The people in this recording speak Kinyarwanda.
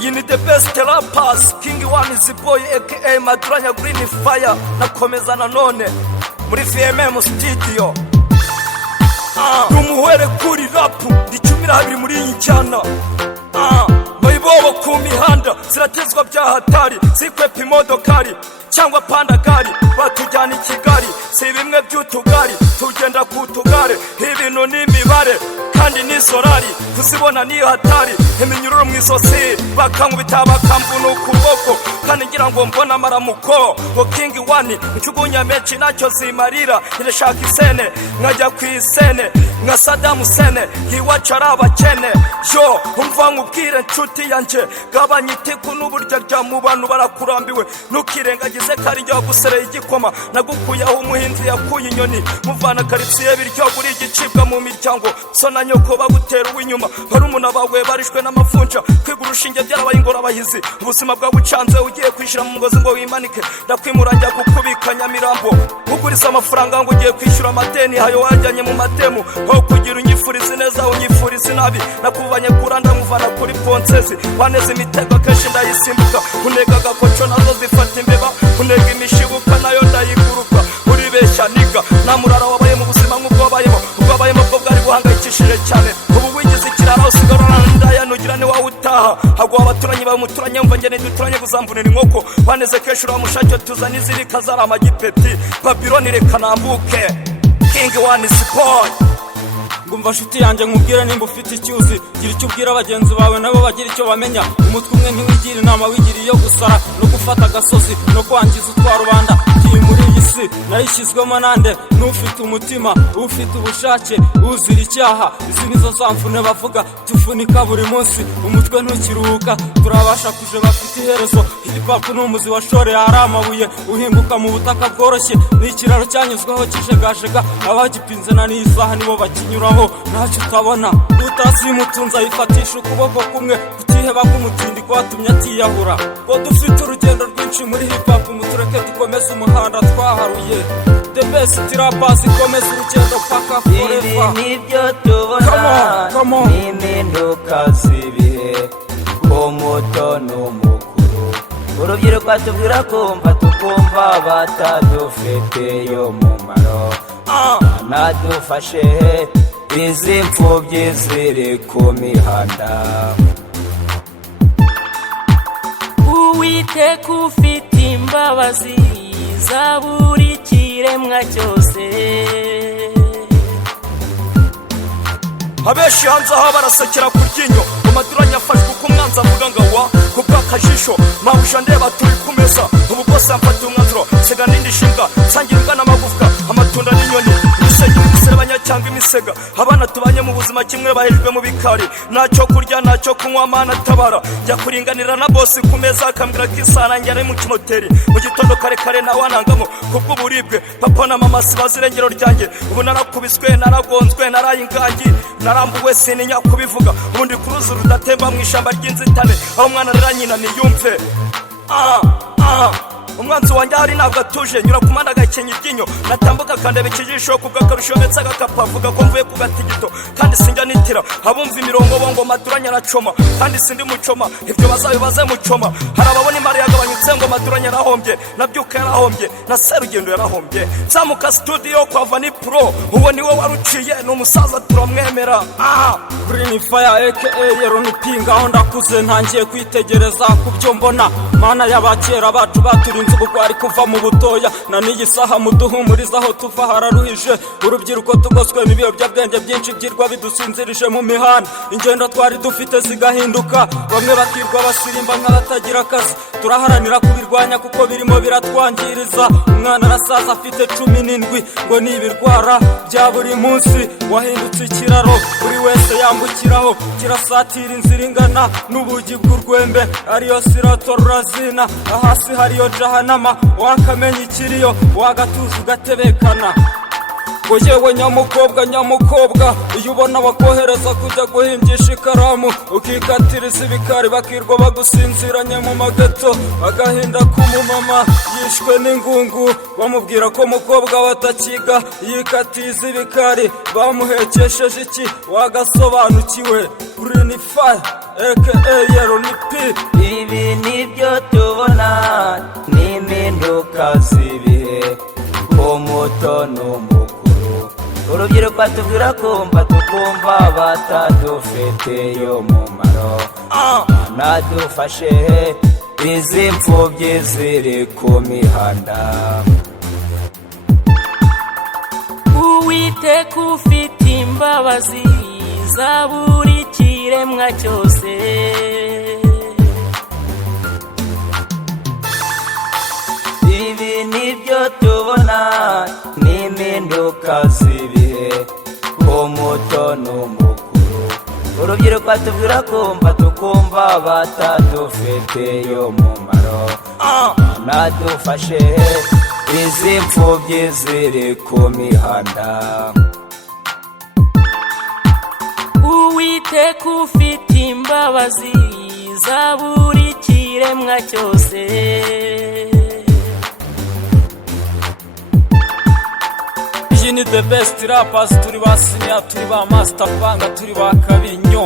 iyi ni the best rappers. King One is boy aka Maduranya Green Fire. Nakomeza nanone muri VMM studio. Umuhere kuri rap ndicumira habiri muri iyi cyana. Mayibobo ku mihanda ziratezwa bya hatari, zikwepa imodokari cyangwa pandagari, batujyana i Kigali si bimwe by'utugari, tugenda ku tugare, ibintu n'imibare kandi n'isorari, kuzibona ni hatari, iminyururu mu isosi bakankubita bakamvuna ukuboko, kandi ngira ngo mbona amaramuko ngo King One njugunya menshi nacyo zimarira, irashaka isene nkajya ku isene nka Saddam Hussein, iwacu ari abakene. Yo umva nkubwire nshuti yanjye, gabanya itiku n'uburyarya mu bantu barakurambiwe, ntukirengagize kari njya gusereye igikoma, nagukuyeho umuhinzi yakuye inyoni, muvana karitsiye biryo buri igicibwa mu miryango, so na nyoko bagutera uw'inyuma, barumuna bawe barishwe n'amavunja, kwiga urushinge byarabaye ingorabahizi, ubuzima bwa bucanze ugiye kwishira mu ngozi ngo wimanike, ndakwimura njya kukubika Nyamirambo, uguriza amafaranga ngo ugiye kwishyura amadeni hayo wajyanye mu matemu, aho kugira unyifurize neza unyifurize nabi, nakubanye kuranda muvana kuri ponsezi, waneze imitego kenshi ndayisimbuka, unega gakoco nazo zifata imbeba, unega imishibuka nayo ndayiguruka, uribeshya niga namurara wabaye mu buzima nk'ubwo wabayemo, ubwo wabayemo bwo bwari buhangayikishije cyane, ubu wigize ikirara usigarana ndaya nugira ni wawe utaha, hagwa abaturanyi bamuturanye mva ngene duturanye kuzamvunira inkoko, waneze kenshi uramushake tuzana iziri kazara amagipeti, Babyloni reka nambuke. King One is boy. Ngumva nshuti yanjye nkubwire nimba ufite icyuzi, gira icyo ubwira abagenzi bawe nabo bagira icyo bamenya, umutwe umwe ntiwigira inama wigira iyo gusara no gufata agasozi no kwangiza utwa rubanda. Iyi muri iyi si nayishyizwemo nande, n'ufite umutima ufite ubushake uzira icyaha, izi nizo zamvune bavuga tufunika buri munsi, umutwe ntukiruhuka turabasha kuje bafite iherezo. Hip hop n'umuzi washoreye ari amabuye uhinguka mu butaka bworoshye, n'ikiraro cyanyuzweho kijegajega, abagipinze na n'isaha nibo bakinyuraho ntacyo utabona, utazimutunza yifatisha ukuboko kumwe, kutiheba k'umutindi kwatumye atiyahura. Ngo dufite urugendo rwinshi muri hip hop, mutureke dukomeze umuhanda twaharuye, the best rappers ikomeza urugendo paka forever. Ibi nibyo tubona n'impinduka z'ibihe, ku muto n'umukuru, urubyiruko tubwira kumva tukumva batadufiteyo umumaro, banadufashe izi mfubyi ziri ku mihanda. Uwiteka ufite imbabazi za buri kiremwa cyose, abenshi hanze aha barasekera ku ryinyo, Maduranya afashwe uko umwanzi avuga ngo wa kubw'akajisho, mawusha ndeba turi ku meza, ubu bwose yamfatiye umwanzuro, sega n'indi shinga nsangirwa n'amagufwa, amatunda n'inyoni, ibisenge ibiserebanya cyangwa imisega, abana tubanye mu buzima kimwe bahejwe mu bikari, ntacyo kurya ntacyo kunywa mana tabara, njya kuringanira na bosi ku meza akambwira ko isana njye ari mu kimoteri, mu gitondo kare kare nawanangamo kubw'uburibwe, papa na mama sibazi irengero ryanjye, ubu narakubiswe naragonzwe naraye ingangi, narambuwe sininya kubivuga, ubundi kuruzi rudatemba mu ishamba ry'inzitane, aho umwana arera nyina niyumve. Umwanzi wanjye hari ntabwo atuje, nyura kumanda agakenya iryinyo, natambuka kandeba ikijisho kubw'akarusho ndetse agakapa, avuga ko mvuye ku gatigito kandi sinjya nitira, abumva imirongo bo ngo Maduranya aracoma kandi sindi mucoma, ibyo bazabibaze mucoma. Hari ababona imari yagabanyutse ngo Maduranya yarahombye, nabyuka yarahombye, na Serugendo yarahombye, zamuka studio kwa Vani Pro, uwo niwe waruciye n'umusaza turamwemera. Green Fire aka Yeroni Pinga, aho ndakuze ntangiye kwitegereza kubyo mbona, mana y'abakera bacu baturinze ubugwari kuva mu butoya, na n'iyi saha muduhumuriza aho tuva hararuhije, urubyiruko tugoswe n'ibiyobyabwenge byinshi byirwa bidusinzirije mu mihanda, ingendo twari dufite zigahinduka, bamwe bakirwa basirimba nk'abatagira akazi, turaharanira kubirwanya kuko birimo biratwangiriza. Umwana arasaza afite 17 ngo ni ibirwara bya buri munsi, wahindutse ikiraro buri wese yambukiraho, kirasatira inzira ingana n'ubugi bw'urwembe, ariyo sirato rurazina, hasi hariyo jahanama, wakamenya ikiriyo wagatuza ugatebekana. Ngo yewe nyamukobwa nyamukobwa, iyo ubona bakohereza kujya guhingisha ikaramu, ukikatiriza ibikari bakirwa bagusinziranye mu mageto, agahinda k'umumama yishwe n'ingungu, bamubwira ko mukobwa batakiga yikatiza ibikari, bamuhekesheje iki wagasobanukiwe. Green Fire aka Ronnie P. ibi nibyo tubona n'impinduka z'ibihe umuto n'umukuru urubyiruko tubwira kumva tukumva batadufitiye umumaro nadufashe izi mfubyi ziri ku mihanda Uwiteka ufite imbabazi za buri kiremwa cyose ibi nibyo tubona n'impinduka z'ibihe umuto n'umukuru urubyiruko tubwira kumva tukumva batadufitiye umumaro nadufashe izi mfubyi ziri ku mihanda Uwiteka ufite imbabazi za buri kiremwa cyose Iyi ni the best rappers, turi ba senior, turi ba master banga, turi ba kabinyo.